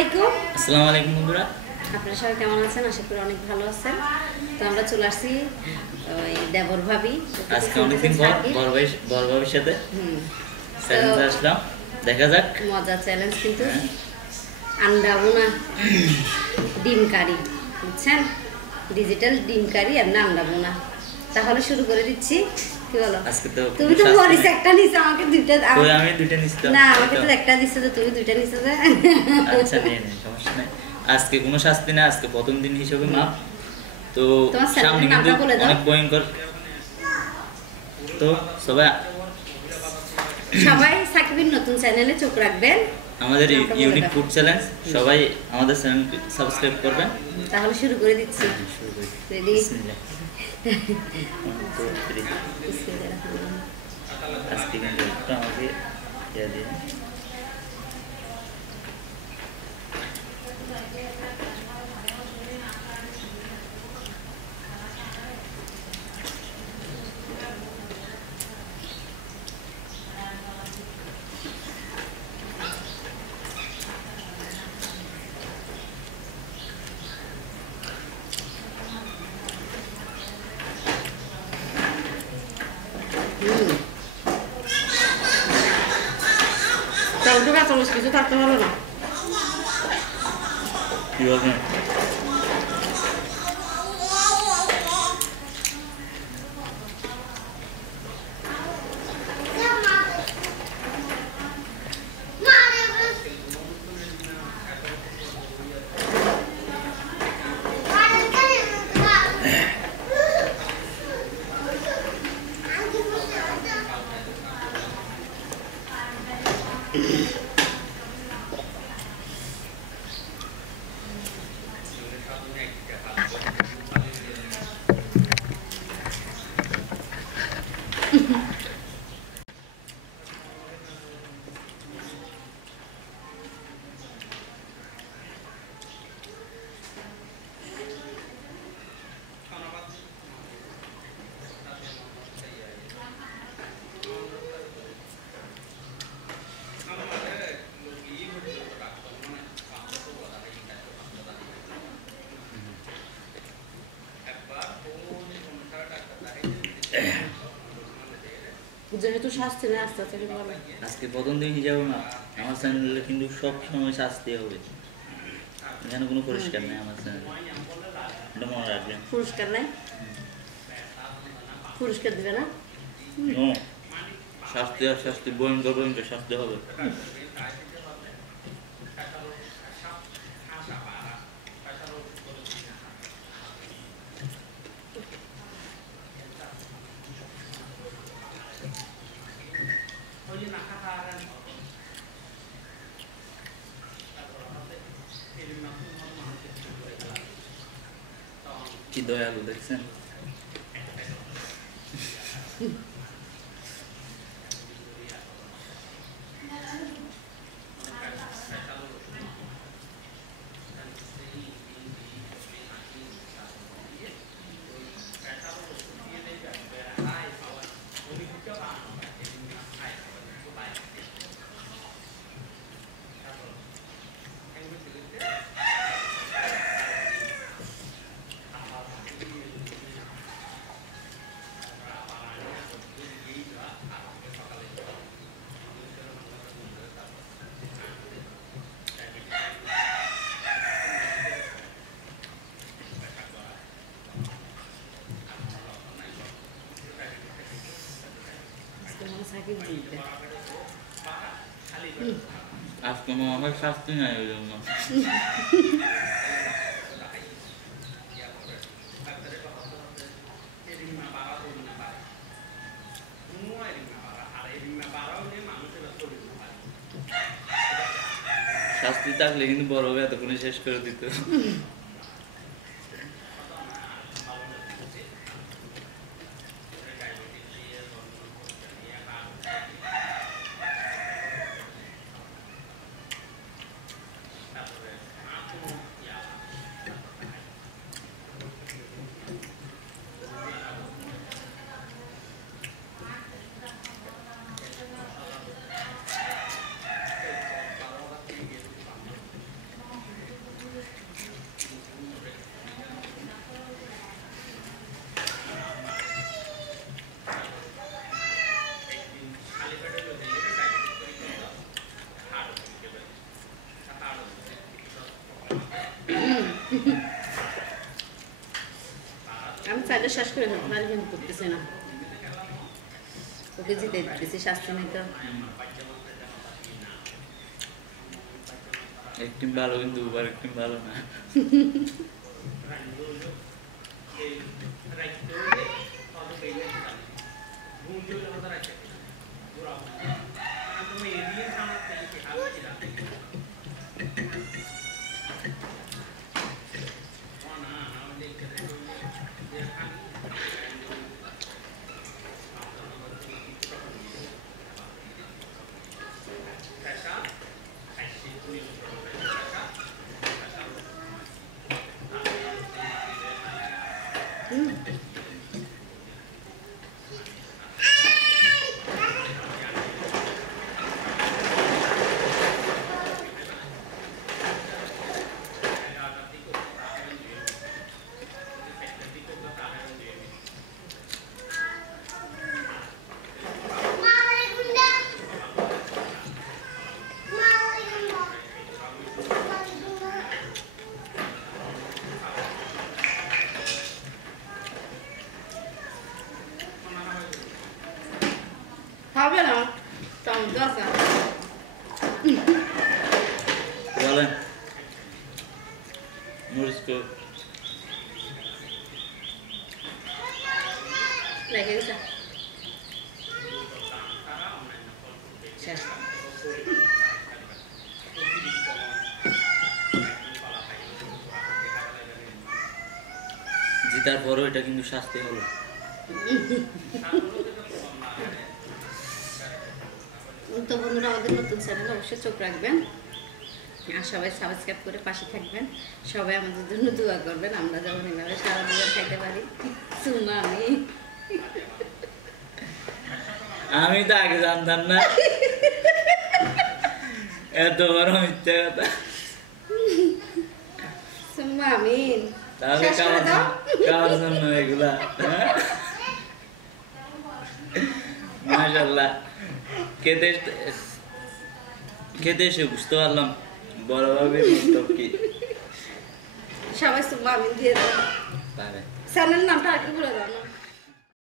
আলাইকুম। আসসালামু আলাইকুম বন্ধুরা, আপনারা সবাই কেমন আছেন? আশা করি অনেক ভালো আছেন। তো আমরা চলে আসছি ওই দেবর ভাবি আজকে অনেকদিন পর বড় ভাবির সাথে চ্যালেঞ্জে আসলাম। দেখা যাক মজা চ্যালেঞ্জ, কিন্তু আন্ডা বোনা ডিম কারি, বুঝছেন? ডিজিটাল ডিম কারি আর আন্ডা বোনা। তাহলে শুরু করে দিচ্ছি। কি বলো? আজকে তো তুমি তো মরিস একটা নিছো, আমাকে দুইটা। কই আমি দুইটা নিছি না, আমাকে তো একটা দিছো, তো তুমি দুইটা নিছো। আচ্ছা নেই সমস্যা নাই। আজকে কোনো শাস্তি না, আজকে প্রথম দিন হিসেবে মাপ। তো সামনে কিন্তু অনেক ভয়ঙ্কর। তো সবাই সাকিবের নতুন চ্যানেলে চোখ রাখবেন, আমাদের ইউনিক ফুড চ্যালেঞ্জ। সবাই আমাদের চ্যানেল সাবস্ক্রাইব করবেন। তাহলে শুরু করে দিচ্ছি। রেডি? আজকে কিন্তু আমাকে দিয়ে কিছু থাকতে পারো না। কি বলবেন? আজকে প্রথম দিন হিসাবে না, আমার চ্যানেলে কিন্তু সব সময় শাস্তি হবে। এখানে কোনো পুরস্কার নেই আমার চ্যানেলে, এটা মনে রাখবেন। পুরস্কার নাই? পুরস্কার দিবে না? শাস্তি আর শাস্তি, ভয়ঙ্কর ভয়ঙ্কর শাস্তি হবে। কি দয়ালু দেখছেন? আজকে আমার শাস্তি নাই ওই জন্য। শাস্তি থাকলে কিন্তু বড় হবে এতক্ষণে শেষ করে দিত। আমি চাইলে শেষ করে ফেলতে পারি কিন্তু করতেছি না, ওকে জিতে দিতেছি, শাস্তি নেই তো। এক টিম ভালো কিন্তু ওভার এক টিম ভালো না। হবে না টমেটো আছে বলেন মরিচ কো লেগে গেছে শেষ। জিতার পরও এটা কিন্তু শাস্তি হলো। তো বন্ধুরা আমাদের নতুন চ্যানেলে অবশ্যই চোখ রাখবেন আর সবাই সাবস্ক্রাইব করে পাশে থাকবেন, সবাই আমাদের জন্য দোয়া করবেন, আমরা যেমন এভাবে সারা জীবন খাইতে পারি। সুমা আমি তো আগে জানতাম না এত বড় মিথ্যা কথা। সুমা আমিন তাহলে কার জন্য এগুলা? মাশাআল্লাহ খেতে এসে বুঝতে পারলাম বড় ভাবে মতলব কি। সবাই সুমা আমিন দিয়ে দাও, চ্যানেল নামটা আগে বলে দাও।